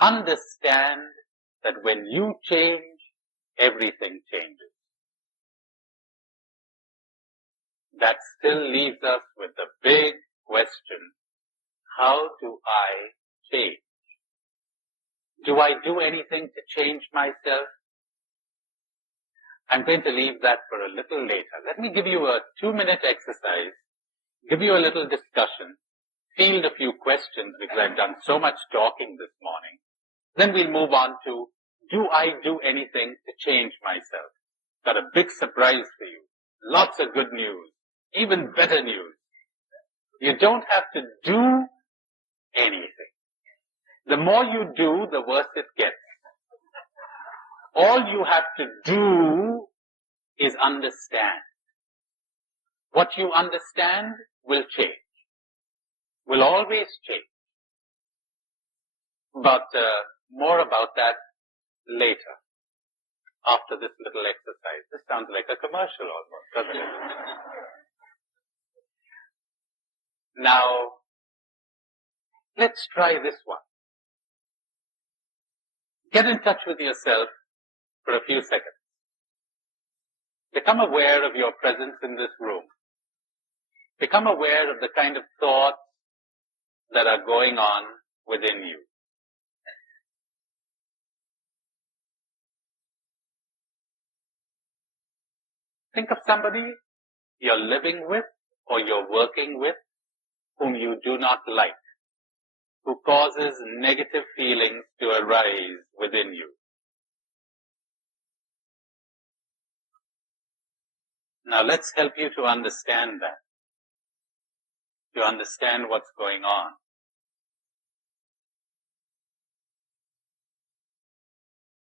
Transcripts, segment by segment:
understand that when you change, everything changes. That still leaves us with the big question, how do I change? Do I do anything to change myself? I'm going to leave that for a little later. Let me give you a 2-minute exercise, give you a little discussion, field a few questions because I've done so much talking this morning. Then we'll move on to, do I do anything to change myself? Got a big surprise for you. Lots of good news. Even better news. You don't have to do anything. The more you do, the worse it gets. All you have to do is understand. What you understand will change. Will always change. But more about that later, after this little exercise. This sounds like a commercial almost, doesn't it? Now, let's try this one. Get in touch with yourself for a few seconds. Become aware of your presence in this room. Become aware of the kind of thoughts that are going on within you. Think of somebody you're living with or you're working with whom you do not like, who causes negative feelings to arise within you. Now let's help you to understand that, to understand what's going on.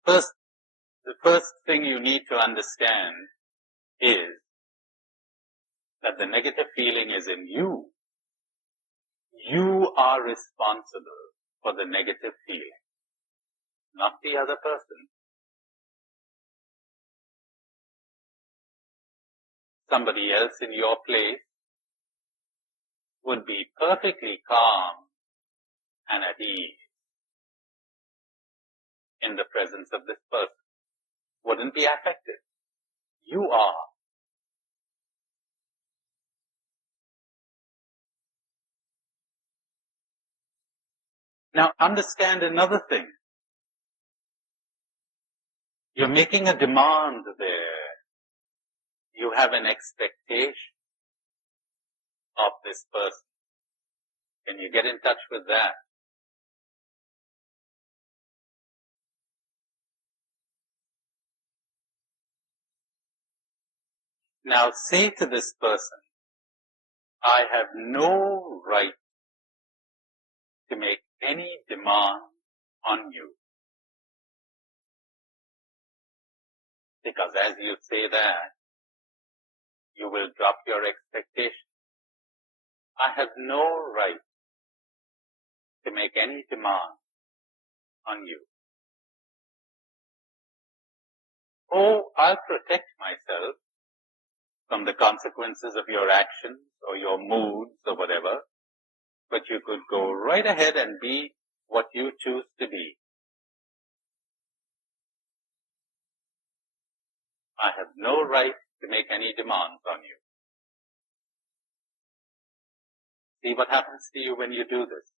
The first thing you need to understand is that the negative feeling is in you. You are responsible for the negative feeling, not the other person. Somebody else in your place would be perfectly calm and at ease in the presence of this person. Wouldn't be affected. You are. Now understand another thing. You're making a demand there. You have an expectation of this person. Can you get in touch with that? Now say to this person, I have no right to make any demand on you. Because as you say that, you will drop your expectation. I have no right to make any demand on you. Oh, I'll protect myself from the consequences of your actions or your moods or whatever, but you could go right ahead and be what you choose to be. I have no right to make any demands on you. See what happens to you when you do this.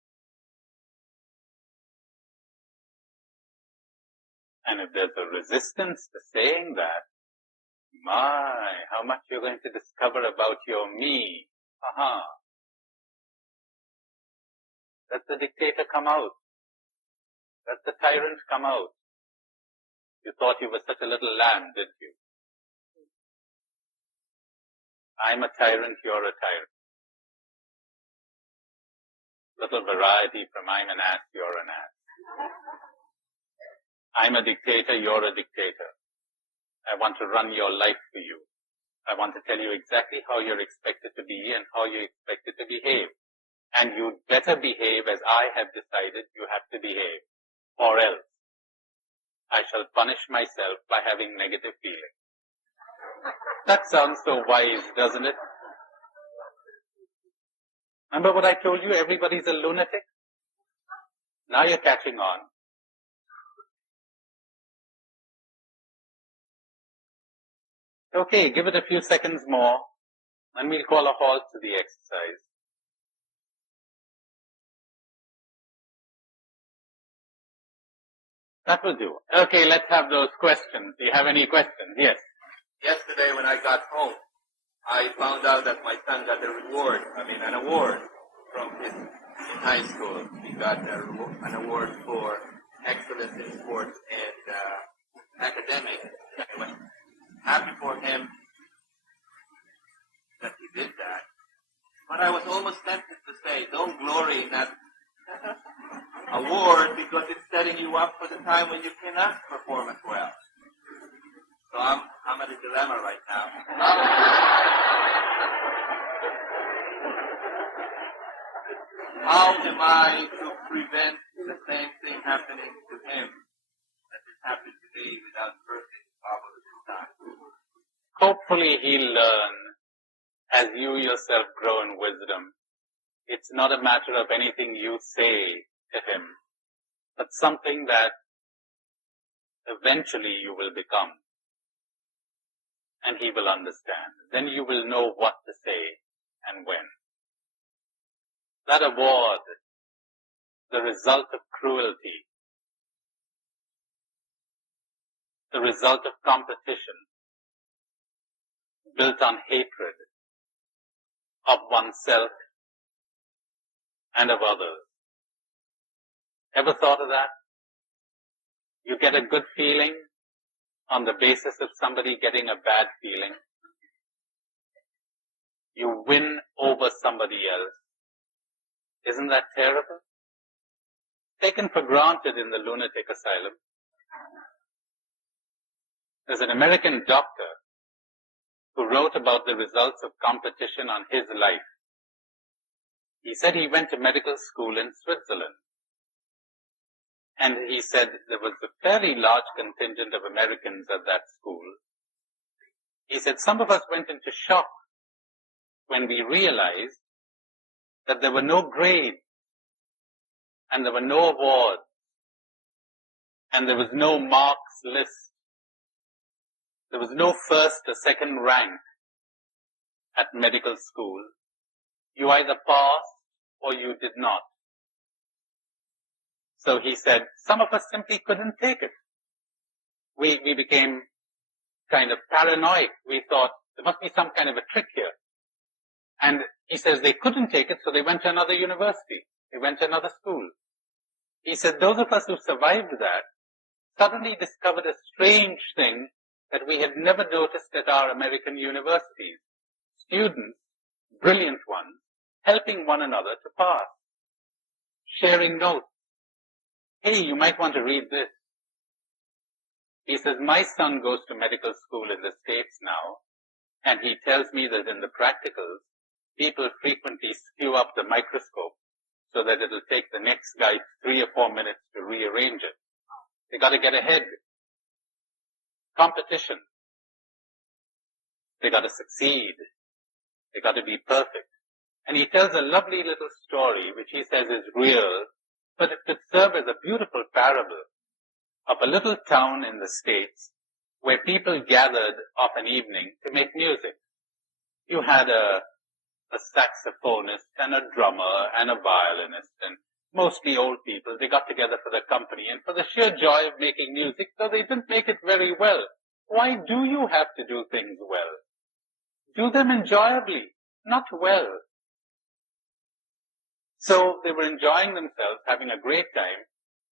And if there's a resistance to saying that, my, how much you're going to discover about your me. Aha. Let the dictator come out. Let the tyrant come out. You thought you were such a little lamb, didn't you? I'm a tyrant, you're a tyrant. Little variety from I'm an ass, you're an ass. I'm a dictator, you're a dictator. I want to run your life for you. I want to tell you exactly how you're expected to be and how you're expected to behave. And you'd better behave as I have decided you have to behave. Or else, I shall punish myself by having negative feelings. That sounds so wise, doesn't it? Remember what I told you? Everybody's a lunatic. Now you're catching on. Okay, give it a few seconds more, and we'll call a halt to the exercise. That will do. Okay, let's have those questions. Do you have any questions? Yes. Yesterday when I got home, I found out that my son got an award from in high school. He got an award for excellence in sports and academics. I was happy for him that he did that. But I was almost tempted to say, don't glory in that award because it's setting you up for the time when you cannot perform as well. So I'm at a dilemma right now. How am I to prevent the same thing happening to him that is happening to me without bursting the bubble at this time? Hopefully he'll learn as you yourself grow in wisdom. It's not a matter of anything you say to him, but something that eventually you will become. And he will understand. Then you will know what to say and when. That award, the result of cruelty, the result of competition, built on hatred of oneself and of others. Ever thought of that? You get a good feeling on the basis of somebody getting a bad feeling. You win over somebody else. Isn't that terrible? Taken for granted in the lunatic asylum. There's an American doctor who wrote about the results of competition on his life. He said he went to medical school in Switzerland. And he said there was a fairly large contingent of Americans at that school. He said some of us went into shock when we realized that there were no grades, and there were no awards, and there was no marks list. There was no first or second rank at medical school. You either passed or you did not. So he said, some of us simply couldn't take it. We became kind of paranoid. We thought there must be some kind of a trick here. And he says they couldn't take it, so they went to another university. They went to another school. He said those of us who survived that suddenly discovered a strange thing that we had never noticed at our American universities. Students, brilliant ones, helping one another to pass. Sharing notes. Hey, you might want to read this. He says, my son goes to medical school in the States now, and he tells me that in the practicals, people frequently skew up the microscope so that it'll take the next guy 3 or 4 minutes to rearrange it. They got to get ahead. Competition. They got to succeed. They got to be perfect. And he tells a lovely little story, which he says is real, but it could serve as a beautiful parable of a little town in the States where people gathered of an evening to make music. You had a saxophonist and a drummer and a violinist, and mostly old people. They got together for the company and for the sheer joy of making music, though they didn't make it very well. Why do you have to do things well? Do them enjoyably, not well. So they were enjoying themselves, having a great time,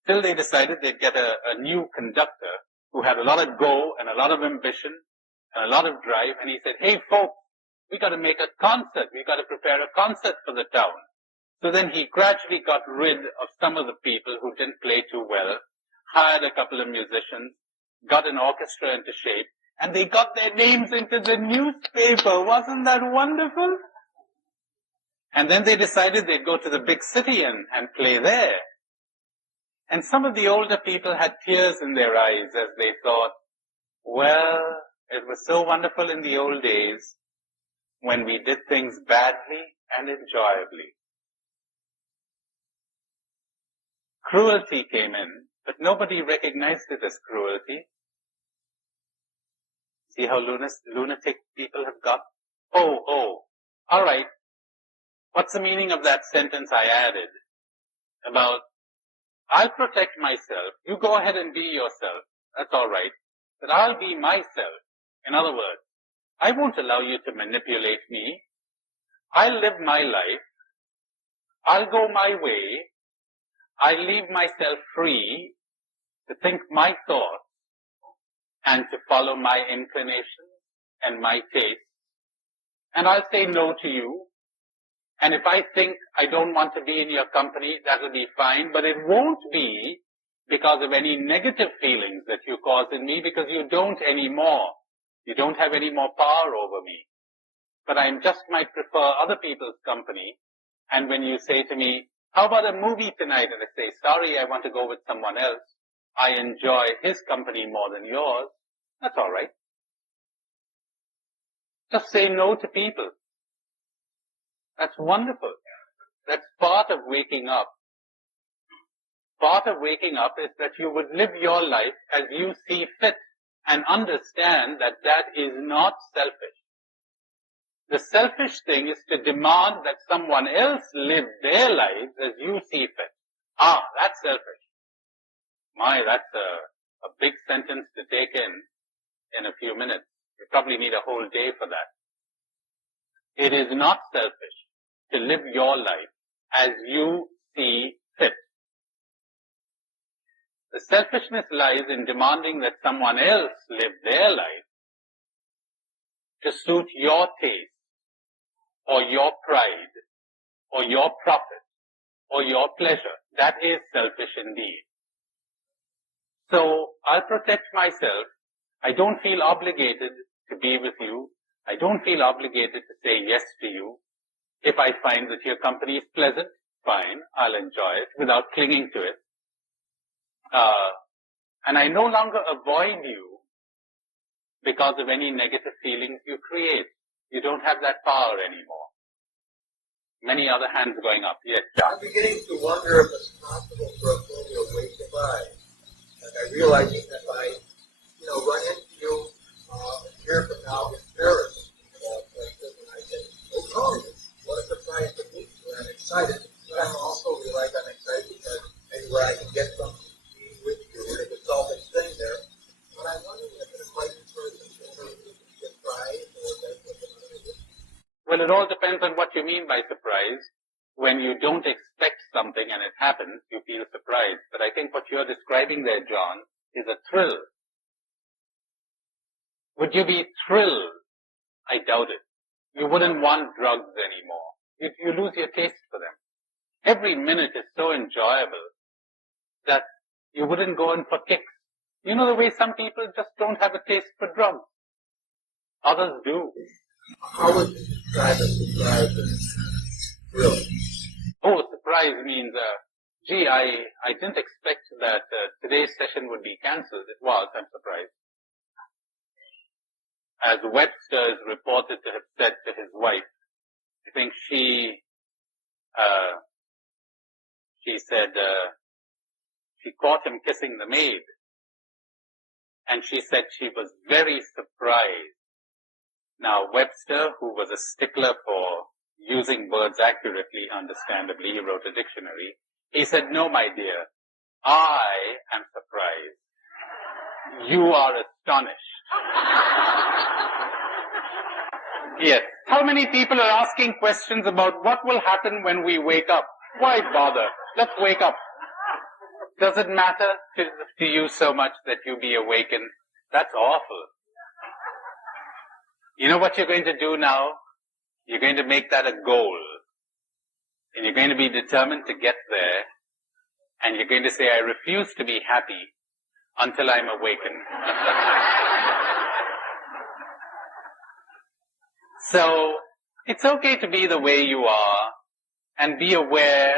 till they decided they'd get a new conductor who had a lot of go and a lot of ambition and a lot of drive. And he said, hey folks, we got to make a concert. We got to prepare a concert for the town. So then he gradually got rid of some of the people who didn't play too well, hired a couple of musicians, got an orchestra into shape, and they got their names into the newspaper. Wasn't that wonderful? And then they decided they'd go to the big city and play there. And some of the older people had tears in their eyes as they thought, well, it was so wonderful in the old days when we did things badly and enjoyably. Cruelty came in, but nobody recognized it as cruelty. See how lunatic people have got? Oh, alright. What's the meaning of that sentence I added about, I'll protect myself, you go ahead and be yourself, that's alright, but I'll be myself. In other words, I won't allow you to manipulate me. I'll live my life. I'll go my way. I leave myself free to think my thoughts and to follow my inclinations and my tastes. And I'll say no to you. And if I think I don't want to be in your company, that'll be fine, but it won't be because of any negative feelings that you cause in me, because you don't anymore. You don't have any more power over me. But I just might prefer other people's company. And when you say to me, how about a movie tonight? And I say, sorry, I want to go with someone else. I enjoy his company more than yours. That's all right. Just say no to people. That's wonderful. That's part of waking up. Part of waking up is that you would live your life as you see fit and understand that that is not selfish. The selfish thing is to demand that someone else live their lives as you see fit. That's selfish. That's a big sentence to take in a few minutes. You probably need a whole day for that. It is not selfish to live your life as you see fit. The selfishness lies in demanding that someone else live their life to suit your taste, or your pride, or your profit, or your pleasure. That is selfish indeed. So, I'll protect myself. I don't feel obligated to be with you. I don't feel obligated to say yes to you. If I find that your company is pleasant, fine, I'll enjoy it without clinging to it. And I no longer avoid you because of any negative feelings you create. You don't have that power anymore. Many other hands going up. Yes, John. I'm beginning to wonder if it's possible for a fully awake divide. And I'm realizing that if I, run into you a year from now in Paris, and I say, oh, Tony, what a surprise to meet you. I'm excited, but I'm also realize I'm excited because maybe where I can get something to be with you, and it's all this thing there. But I'm wondering if an enlightened person can be surprised or does what another is. Well, it all depends on what you mean by surprise. When you don't expect something and it happens, you feel surprised. But I think what you're describing there, John, is a thrill. Would you be thrilled? I doubt it. You wouldn't want drugs anymore. You lose your taste for them. Every minute is so enjoyable that you wouldn't go in for kicks. You know the way some people just don't have a taste for drugs. Others do. How would you describe a surprise as thrill? Oh, surprise means, I didn't expect that today's session would be cancelled. It was, I'm surprised. As Webster is reported to have said to his wife, I think she said, she caught him kissing the maid. And she said she was very surprised. Now, Webster, who was a stickler for using words accurately, understandably, he wrote a dictionary. He said, no, my dear, I am surprised. You are astonished. Yes. How many people are asking questions about what will happen when we wake up? Why bother? Let's wake up. Does it matter to you so much that you be awakened? That's awful. You know what you're going to do now? You're going to make that a goal. And you're going to be determined to get there. And you're going to say, I refuse to be happy until I'm awakened. So, it's okay to be the way you are and be aware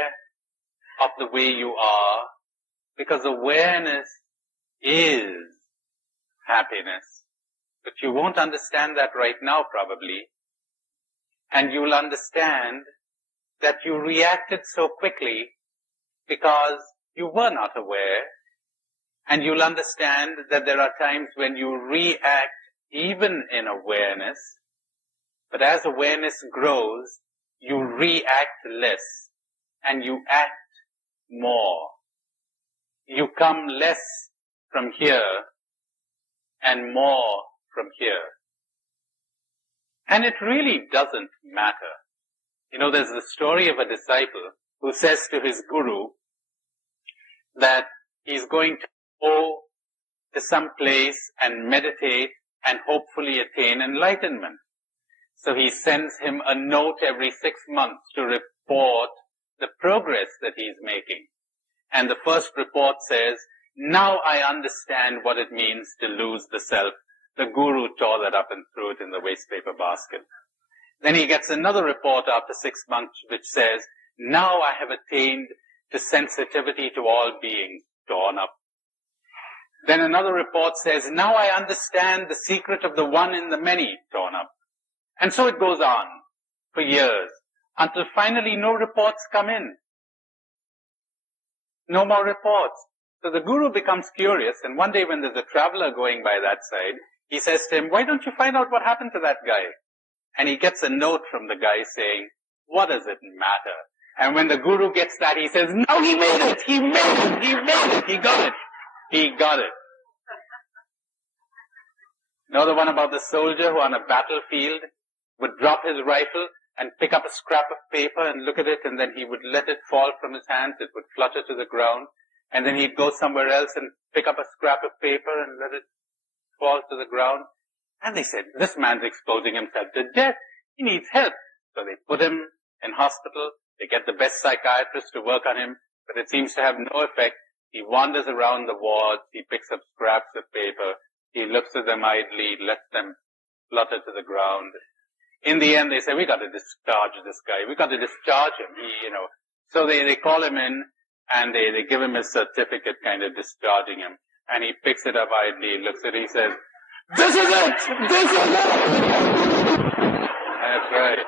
of the way you are, because awareness is happiness. But you won't understand that right now, probably. And you'll understand that you reacted so quickly because you were not aware. And you'll understand that there are times when you react even in awareness, but as awareness grows, you react less and you act more. You come less from here and more from here. And it really doesn't matter. You know, there's the story of a disciple who says to his guru that he's going to go to some place and meditate and hopefully attain enlightenment. So he sends him a note every 6 months to report the progress that he's making. And the first report says, now I understand what it means to lose the self. The guru tore that up and threw it in the waste paper basket. Then he gets another report after 6 months which says, now I have attained to sensitivity to all beings, torn up. Then another report says, now I understand the secret of the one in the many, torn up. And so it goes on for years until finally no reports come in. No more reports. So the guru becomes curious, and one day when there's a traveler going by that side, he says to him, why don't you find out what happened to that guy? And he gets a note from the guy saying, what does it matter? And when the guru gets that, he says, no, he made it! He made it! He made it! He got it! He got it. You know the one about the soldier who on a battlefield would drop his rifle and pick up a scrap of paper and look at it, and then he would let it fall from his hands. It would flutter to the ground. And then he'd go somewhere else and pick up a scrap of paper and let it fall to the ground. And they said, this man's exposing himself to death. He needs help. So they put him in hospital. They get the best psychiatrist to work on him, but it seems to have no effect. He wanders around the wards. He picks up scraps of paper. He looks at them idly, lets them flutter to the ground. In the end, they say, we got to discharge this guy. We got to discharge him. So they call him in and they give him a certificate kind of discharging him. And he picks it up idly, looks at it, he says, this is it! This is it! That's right.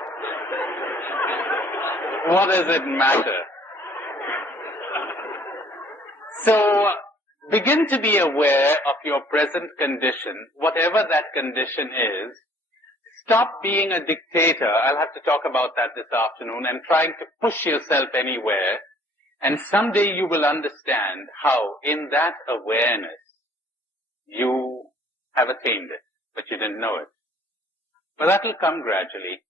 What does it matter? So, begin to be aware of your present condition, whatever that condition is. Stop being a dictator. I'll have to talk about that this afternoon, and trying to push yourself anywhere. And someday you will understand how, in that awareness, you have attained it, but you didn't know it. But that will come gradually.